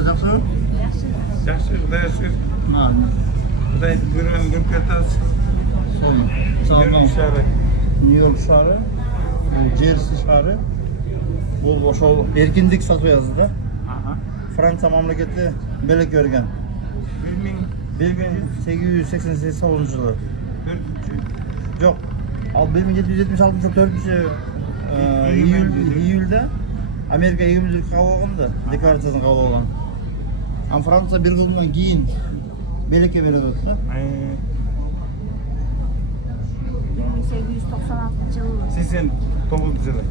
Salsa жақсы ма? Жақсы, құдай шүкір. Құдай көрген көркетас. Соны. Мысалы, Нью-Йорк шары, Джерси шары. Бұл ошол эркиндик сатып жазды да. Франция мамлекети белек берген. 1888 жылы. Жоқ, ал 1776 июльде Америка егемендік қабыл алғанда, декларациясын қабыл алған. Ал Франция бір жылдан кейін белекке береді өтті. 1896 жылы. 89 жылы.